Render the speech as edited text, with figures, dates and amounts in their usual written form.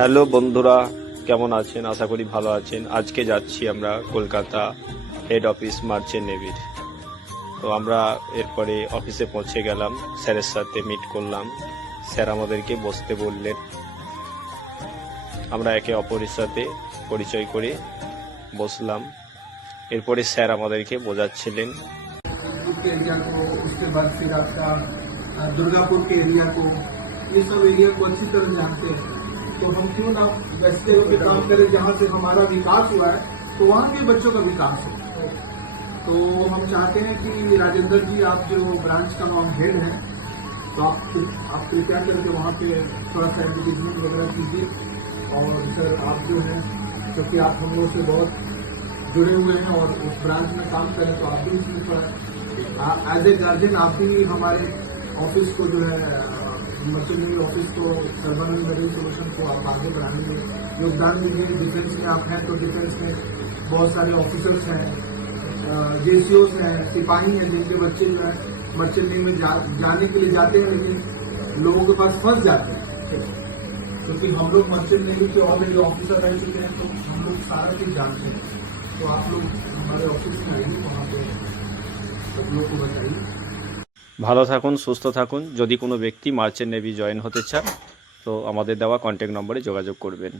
Hello বন্ধুরা, কেমন আছেন? আশা করি ভালো আছেন। আজকে যাচ্ছি আমরা কলকাতা হেড অফিস মার্চেন্ট নেভির। তো আমরা এরপরে অফিসে পৌঁছে গেলাম, স্যারের সাথে মিট করলাম। স্যার আমাদেরকে বসতে বললেন। আমরা একে অপরের সাথে পরিচয় করে বসলাম। এরপরে স্যার আমাদেরকে বোঝাচ্ছিলেন। के एरिया को, उसके बाद फिर आपका दुर्गापुर के एरिया को, ये सब एरिया को अच्छी तरह जानते हैं। तो हम क्यों ना वैसे पे काम करें जहाँ से हमारा विकास हुआ है, तो वहाँ के बच्चों का विकास हो। तो हम चाहते हैं कि राजेंद्र जी, आप जो ब्रांच का नॉन हेड हैं, तो आप कृपया करके वहाँ पे थोड़ा सा एडवर्टीजमेंट वगैरह कीजिए। और सर आप जो हैं, क्योंकि आप हम लोग से बहुत जुड़े हुए हैं और उस ब्रांच में काम करें, तो आप भी इसमें थोड़ा एज ए गार्जियन आप भी हमारे ऑफिस को जो है मर्चेंट नेवी ऑफिस को, सर्वानंद मरीन सोल्यूशन को आप आगे बढ़ाने में योगदान दीजिए। डिफेंस में आप हैं तो डिफेंस में बहुत सारे ऑफिसर्स हैं, जेसीओस हैं, सिपाही हैं, जिनके बच्चे जो है मर्चेंट नेवी में जाने के लिए जाते हैं, लेकिन लोगों के पास फंस जाते हैं। क्योंकि हम लोग मर्चेंट नेवी के ऑलरेडी ऑफिसर रह चुके हैं, तो हम लोग सारा चीज जानते हैं। तो आप लोग हमारे ऑफिस में आइए, वहाँ पे सब लोग को बताइए। ভালো থাকুন, সুস্থ থাকুন। যদি কোনো ব্যক্তি মার্চেন্ট নেভি জয়েন হতে চান তো আমাদের দেওয়া কন্ট্যাক্ট নম্বরে যোগাযোগ করবেন।